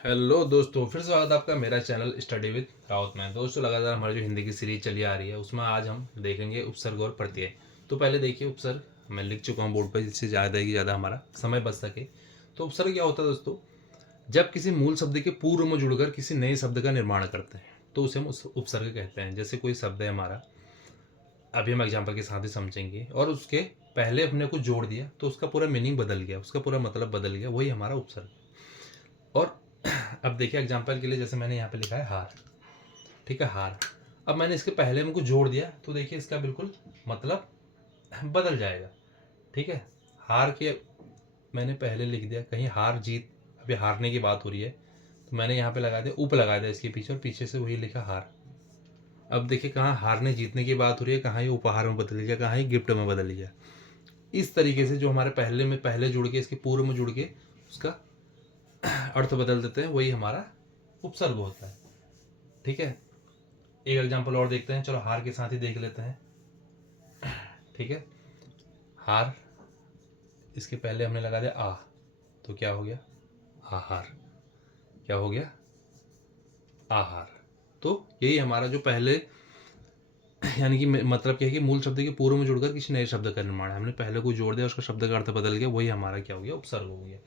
Hello दोस्तों, फिर स्वागत है आपका मेरा चैनल स्टडी विद राउत में। दोस्तों, लगातार हमारी जो हिंदी की सीरीज चली आ रही है उसमें आज हम देखेंगे उपसर्ग और प्रत्यय। तो पहले देखिए, उपसर्ग मैं लिख चुका हूँ बोर्ड पर जिससे ज़्यादा की ज़्यादा हमारा समय बच सके। तो उपसर्ग क्या होता है दोस्तों? जब किसी मूल शब्द के पूर्व में जुड़कर किसी नए शब्द का निर्माण करते हैं तो उसे हम उपसर्ग कहते हैं। जैसे कोई शब्द है हमारा, अभी हम एग्जाम्पल के साथ ही समझेंगे, और उसके पहले हमने कुछ जोड़ दिया तो उसका पूरा मीनिंग बदल गया, उसका पूरा मतलब बदल गया, वही हमारा उपसर्ग। और अब देखिए एग्जाम्पल के लिए, जैसे मैंने यहाँ पे लिखा है हार, ठीक है, हार। अब मैंने इसके पहले में कुछ जोड़ दिया तो देखिए इसका बिल्कुल मतलब बदल जाएगा, ठीक है। हार के मैंने पहले लिख दिया कहीं हार जीत, अभी हारने की बात हो रही है तो मैंने यहाँ पे लगा दिया उप, लगा दिया इसके पीछे, और पीछे से वही लिखा हार। अब देखिए कहाँ हारने जीतने की बात हो रही है, कहाँ ये उपहार में बदल गया, कहाँ ये गिफ्ट में बदल गया। इस तरीके से जो हमारे पहले में पहले जुड़ के इसके पूर्व में जुड़ के उसका अर्थ बदल देते हैं, वही हमारा उपसर्ग होता है, ठीक है। एक एग्जांपल और देखते हैं, चलो हार के साथ ही देख लेते हैं, ठीक है। हार, इसके पहले हमने लगा दिया आ, तो क्या हो गया? आहार। क्या हो गया? आहार। तो यही हमारा जो पहले यानी कि मतलब क्या है कि मूल शब्द के पूर्व में जुड़कर किसी नए शब्द का निर्माण है, हमने पहले को जोड़ दिया, उसका शब्द का अर्थ बदल गया, वही हमारा क्या हो गया? उपसर्ग हो गया।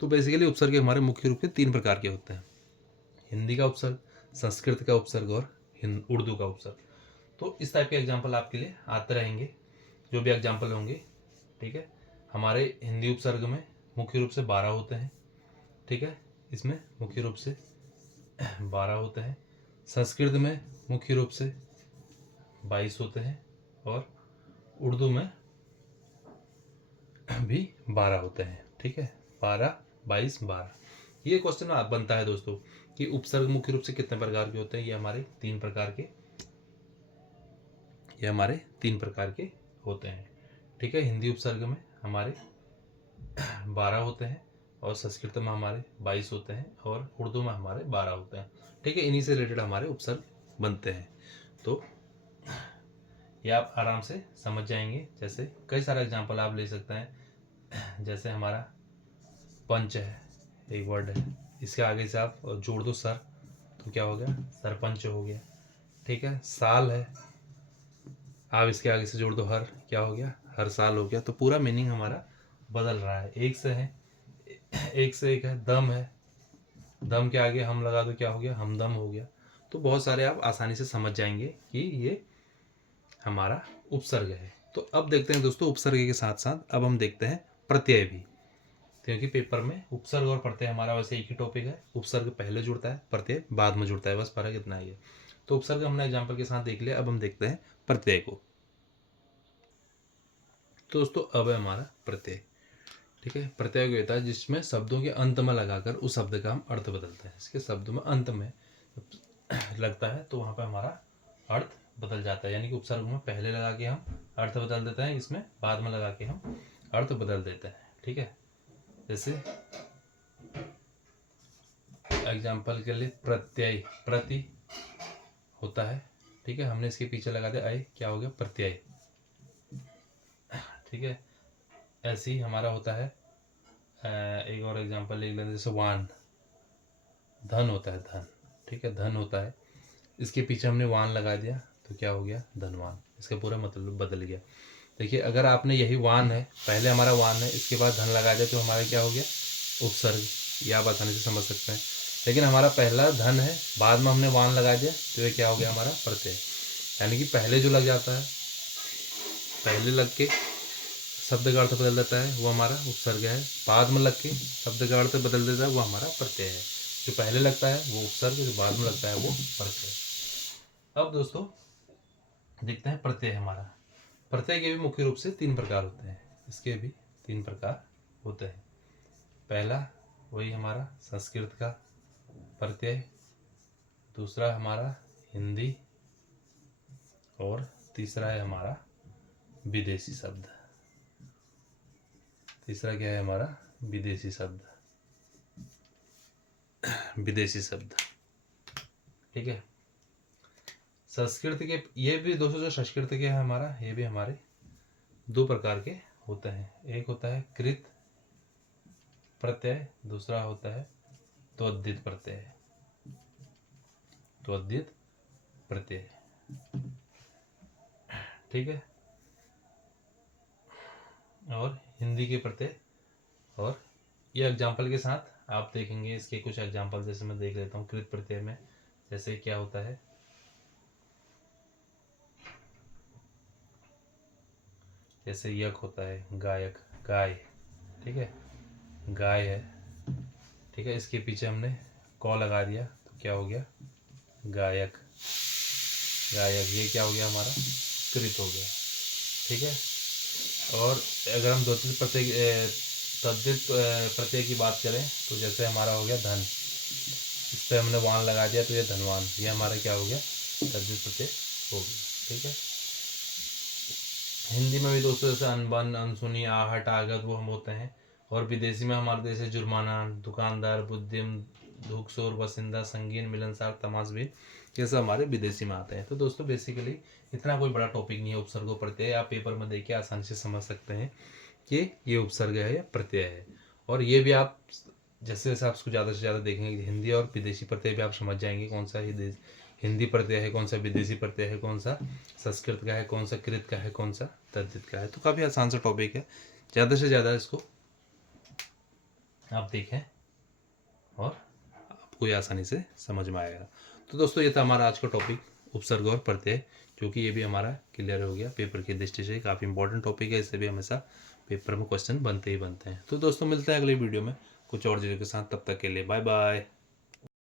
तो बेसिकली उपसर्ग हमारे मुख्य रूप से 3 प्रकार के होते हैं: हिंदी का उपसर्ग, संस्कृत का उपसर्ग और उर्दू का उपसर्ग। तो इस टाइप के एग्जाम्पल आपके लिए आते रहेंगे, जो भी एग्जाम्पल होंगे, ठीक है। हमारे हिंदी उपसर्ग में मुख्य रूप से 12 होते हैं, ठीक है, इसमें मुख्य रूप से 12 होते हैं। संस्कृत में मुख्य रूप से 22 होते हैं, और उर्दू में भी 12 होते हैं, ठीक है। 12, 22, 12। ये क्वेश्चन आप बनता है दोस्तों कि उपसर्ग मुख्य रूप से कितने प्रकार के होते हैं। ये हमारे 3 प्रकार के होते हैं, ठीक है। हिंदी उपसर्ग में हमारे 12 होते हैं, और संस्कृत में हमारे 22 होते हैं, और उर्दू में हमारे 12 होते हैं, ठीक है। इन्हीं से रिलेटेड हमारे उपसर्ग बनते हैं। तो ये आप आराम से समझ जाएंगे। जैसे कई सारे एग्जाम्पल आप ले सकते हैं, जैसे हमारा पंच है, एक वर्ड है, इसके आगे से आप जोड़ दो सर, तो क्या हो गया? सरपंच हो गया, ठीक है। साल है, आप इसके आगे से जोड़ दो हर, क्या हो गया? हर साल हो गया। तो पूरा मीनिंग हमारा बदल रहा है। एक से है, एक से एक है। दम है, दम के आगे हम लगा दो, क्या हो गया? हमदम हो गया। तो बहुत सारे आप आसानी से समझ जाएंगे कि ये हमारा उपसर्ग है। तो अब देखते हैं दोस्तों, उपसर्ग के साथ साथ अब हम देखते हैं प्रत्यय भी, क्योंकि पेपर में उपसर्ग और प्रत्यय हमारा वैसे एक ही टॉपिक है। उपसर्ग पहले जुड़ता है, प्रत्यय बाद में जुड़ता है, बस फर्क इतना ही है। तो उपसर्ग हमने एग्जाम्पल के साथ देख लिया, अब हम देखते हैं प्रत्यय को। तो दोस्तों अब है हमारा प्रत्यय, ठीक है। प्रत्यय क्या होता है? जिसमें शब्दों के अंत में लगाकर उस शब्द का हम अर्थ बदलते हैं। इसके शब्दों में अंत में लगता है तो वहां पर हमारा अर्थ बदल जाता है, यानी कि उपसर्ग में पहले लगा के हम अर्थ बदल देते हैं, इसमें बाद में लगा के हम अर्थ बदल देते हैं, ठीक है। जैसे एग्जाम्पल के लिए प्रत्यय, प्रति होता है, ठीक है, हमने इसके पीछे लगा दिया अय, क्या हो गया? प्रत्यय, ठीक है। ऐसे ही हमारा होता है, एक और एग्जांपल ले लेते हैं, जैसे वान, धन होता है, धन, ठीक है, धन होता है, इसके पीछे हमने वान लगा दिया तो क्या हो गया? धनवान। इसका पूरा मतलब बदल गया। देखिए अगर आपने यही वान है, पहले हमारा वान है, इसके बाद धन लगा दिया तो हमारा क्या हो गया? उपसर्ग। ये आप आसानी से समझ सकते हैं। लेकिन हमारा पहला धन है, बाद में हमने वान लगा दिया तो ये क्या हो गया? हमारा प्रत्यय। यानी कि पहले जो लग जाता है, पहले लग के शब्द का अर्थ बदल देता है, वो हमारा उपसर्ग है। बाद में लग के शब्द का अर्थ बदल देता है, वो हमारा प्रत्यय है। जो पहले लगता है वो उपसर्ग, जो बाद में लगता है वो प्रत्यय। अब दोस्तों देखते हैं प्रत्यय हमारा। प्रत्यय के भी मुख्य रूप से 3 प्रकार होते हैं, इसके भी 3 प्रकार होते हैं। पहला वही हमारा संस्कृत का प्रत्यय, दूसरा हमारा हिंदी, और तीसरा है हमारा विदेशी शब्द। तीसरा क्या है हमारा? विदेशी शब्द, विदेशी शब्द, ठीक है। संस्कृत के ये भी दोस्तों, जो संस्कृत के है हमारा, ये भी हमारे 2 प्रकार के होते हैं। एक होता है कृत प्रत्यय, दूसरा होता है त्वदित प्रत्यय, त्वदित प्रत्यय। ठीक है। और हिंदी के प्रत्यय, और ये एग्जाम्पल के साथ आप देखेंगे इसके कुछ एग्जाम्पल। जैसे मैं देख लेता हूँ कृत प्रत्यय में, जैसे क्या होता है, जैसे यक होता है गायक, गाय। ठीक है, गाय है। ठीक है, इसके पीछे हमने क लगा दिया तो क्या हो गया, गायक, गायक। ये क्या हो गया हमारा, कृत हो गया। ठीक है। और अगर हम द्वितीय प्रत्यय तद्धित प्रत्यय की बात करें तो जैसे हमारा हो गया धन, इस पर हमने वान लगा दिया तो ये धनवान, ये हमारा क्या हो गया, तद्धित प्रत्यय हो गया। ठीक है। हिंदी में भी दोस्तों जैसे अनबन, अनसुनी, आहट, आगत वो हम होते हैं। और विदेशी में हमारे जैसे जुर्माना, दुकानदार, बुद्धिम, धूकसोर, वसिंदा, संगीन, मिलनसार, तमाशबीन, ये सब हमारे विदेशी में आते हैं। तो दोस्तों बेसिकली इतना कोई बड़ा टॉपिक नहीं है उपसर्गों प्रत्यय, आप पेपर में देख के आसानी से समझ सकते हैं कि ये उपसर्ग है या प्रत्यय है। और ये भी आप जैसे जैसे आप उसको ज़्यादा से ज़्यादा देखेंगे, हिंदी और विदेशी प्रत्यय भी आप समझ जाएंगे, कौन सा हिंदी प्रत्यय है, कौन सा विदेशी प्रत्यय है, कौन सा संस्कृत का है, कौन सा कृत का है, कौन सा तद्धित का है। तो काफ़ी आसान सा टॉपिक है, ज़्यादा से ज़्यादा इसको आप देखें और आपको ये आसानी से समझ में आएगा। तो दोस्तों ये था हमारा आज का टॉपिक, उपसर्ग और प्रत्यय, जो कि ये भी हमारा क्लियर हो गया पेपर की दृष्टि से। काफ़ी इंपॉर्टेंट टॉपिक है, इससे भी हमेशा पेपर में क्वेश्चन बनते ही बनते हैं। तो दोस्तों मिलते हैं अगली वीडियो में कुछ और चीज़ों के साथ, तब तक के लिए बाय बाय।